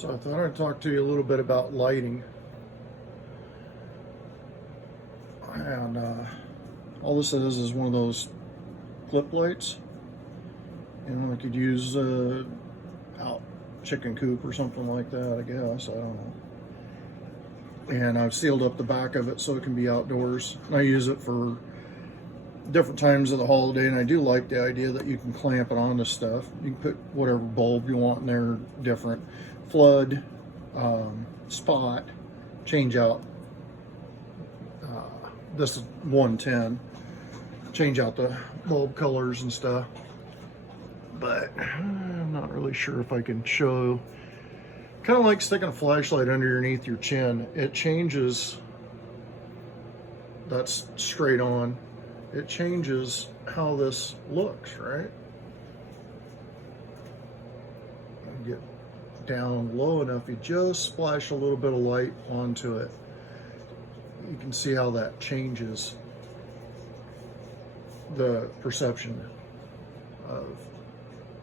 So I thought I'd talk to you a little bit about lighting. And all this is one of those clip lights. You know, I could use out chicken coop or something like that, I guess. I don't know. And I've sealed up the back of it so it can be outdoors. I use it for different times of the holiday, and I do like the idea that you can clamp it on this stuff. You can put whatever bulb you want in there, different flood, spot, change out. This is 110. Change out the bulb colors and stuff. But I'm not really sure if I can show. Kind of like sticking a flashlight underneath your chin. It changes. That's straight on. It changes how this looks, right? Get down low enough, you just splash a little bit of light onto it. You can see how that changes the perception of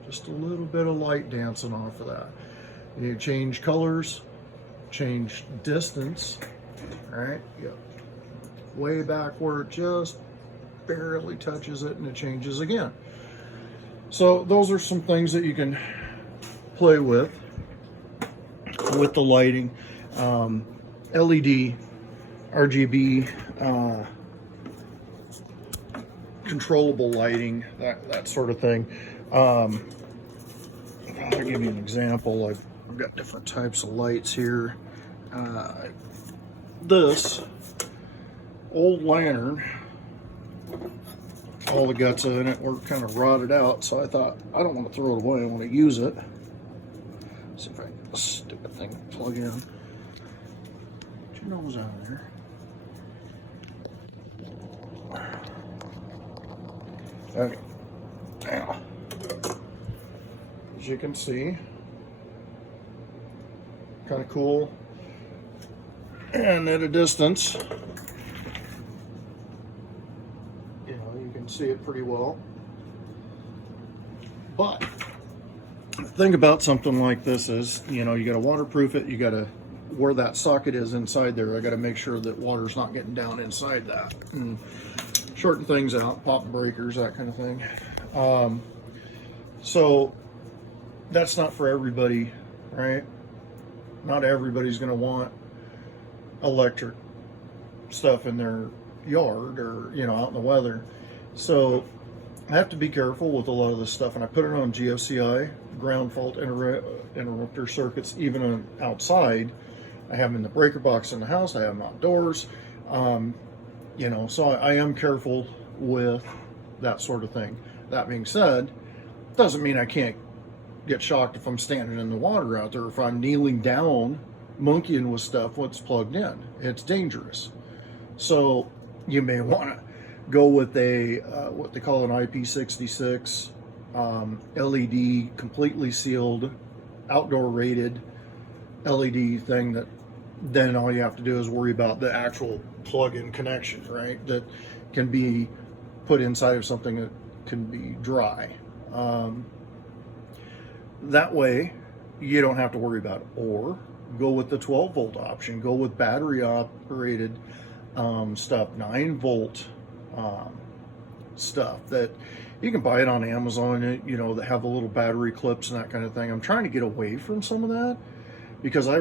just a little bit of light dancing off of that. You change colors, change distance, right? Yep. Way back where it just barely touches it and it changes again. So those are some things that you can play with the lighting. LED, RGB, controllable lighting, that sort of thing. I'll give you an example. I've got different types of lights here. This old lantern, all the guts in it were kind of rotted out, so I thought, I don't want to throw it away, I want to use it. Let's see if I can stick a thing, plug in. Get your nose out of there. Okay, now, as you can see, kind of cool, and at a distance, you can see it pretty well. But the thing about something like this is, you got to waterproof it. You got to, where that socket is inside there, I got to make sure that water's not getting down inside that. And shorten things out, pop breakers, that kind of thing. So that's not for everybody, right? Not everybody's going to want electric stuff in their yard or, out in the weather. So I have to be careful with a lot of this stuff, and I put it on GFCI, ground fault interrupter circuits, even on outside. I have them in the breaker box in the house, I have them outdoors. So I am careful with that sort of thing. That being said, doesn't mean I can't get shocked if I'm standing in the water out there, if I'm kneeling down, monkeying with stuff what's plugged in. It's dangerous. So you may want to go with a what they call an IP66 LED, completely sealed, outdoor rated LED thing that then all you have to do is worry about the actual plug-in connection, right? That can be put inside of something that can be dry. That way you don't have to worry about it. Or go with the 12 volt option, go with battery operated stuff, 9 volt stuff that you can buy it on Amazon, that have the little battery clips and that kind of thing. I'm trying to get away from some of that because I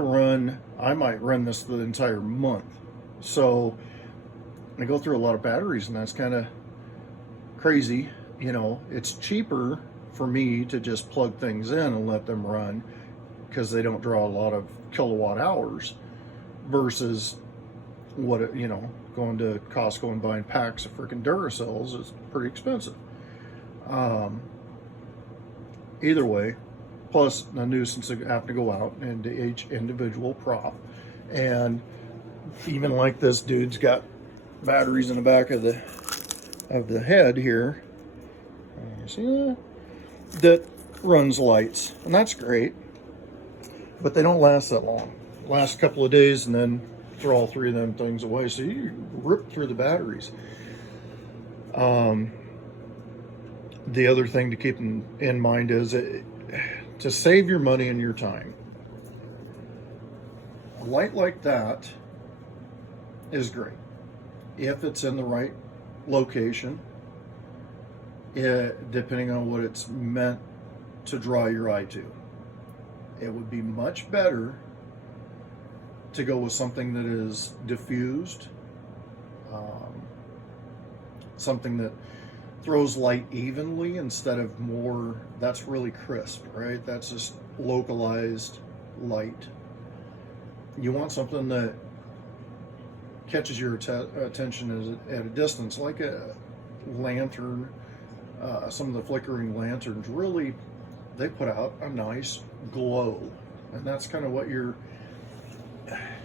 might run this the entire month. So I go through a lot of batteries, and that's kind of crazy. It's cheaper for me to just plug things in and let them run because they don't draw a lot of kilowatt hours versus what, going to Costco and buying packs of freaking Duracells is pretty expensive. Either way, plus the nuisance of having to go out into each individual prop. And even like this dude's got batteries in the back of the head here. See that? That runs lights, and that's great. But they don't last that long. Last a couple of days, and then throw all three of them things away. So you rip through the batteries. The other thing to keep in mind is to save your money and your time. A light like that is great if it's in the right location, depending on what it's meant to draw your eye to. It would be much better to go with something that is diffused, something that throws light evenly instead of more, that's really crisp, right? That's just localized light. You want something that catches your attention at a distance, like a lantern. Some of the flickering lanterns really, they put out a nice glow, and that's kind of what you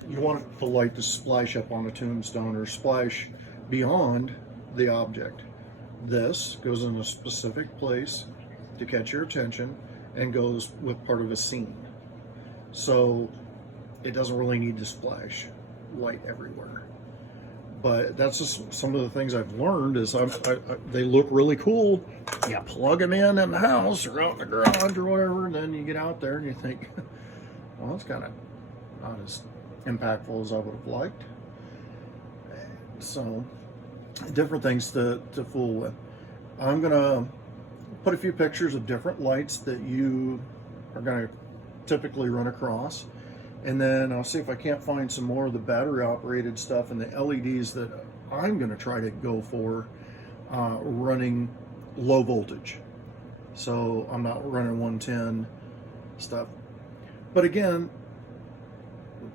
want the light to splash up on a tombstone or splash beyond the object. This goes in a specific place to catch your attention and goes with part of a scene, so it doesn't really need to splash light everywhere. But that's just some of the things I've learned is they look really cool. You plug them in the house or out in the garage or whatever, and then you get out there and you think, well, it's kind of not as impactful as I would have liked. So, different things to fool with. I'm going to put a few pictures of different lights that you are going to typically run across. And then I'll see if I can't find some more of the battery operated stuff and the LEDs that I'm going to try to go for running low voltage. So I'm not running 110 stuff. But again,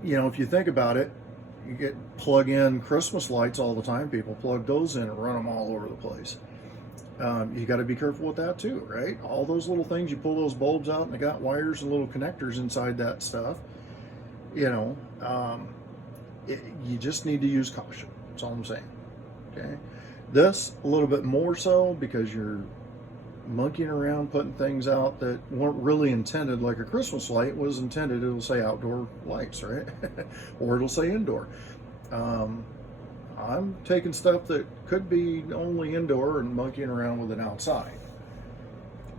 you know, if you think about it, you get plug in Christmas lights all the time. People plug those in and run them all over the place. You got to be careful with that too, right? All those little things, you pull those bulbs out and they got wires and little connectors inside that stuff. You know, you just need to use caution. That's all I'm saying. Okay. This a little bit more so because you're monkeying around putting things out that weren't really intended. Like a Christmas light was intended, it'll say outdoor lights, right? Or it'll say indoor. I'm taking stuff that could be only indoor and monkeying around with it outside.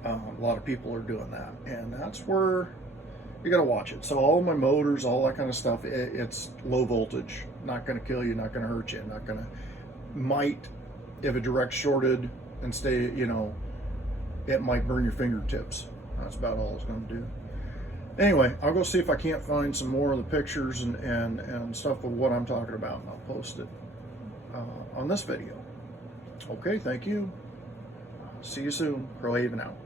A lot of people are doing that, and that's where you got to watch it. So all my motors, all that kind of stuff, it's low voltage. Not going to kill you, not going to hurt you, not going to, might, if it direct shorted and stay, you know, it might burn your fingertips. That's about all it's going to do. Anyway, I'll go see if I can't find some more of the pictures and stuff of what I'm talking about, and I'll post it on this video. Okay, thank you. See you soon. Crowhaven out.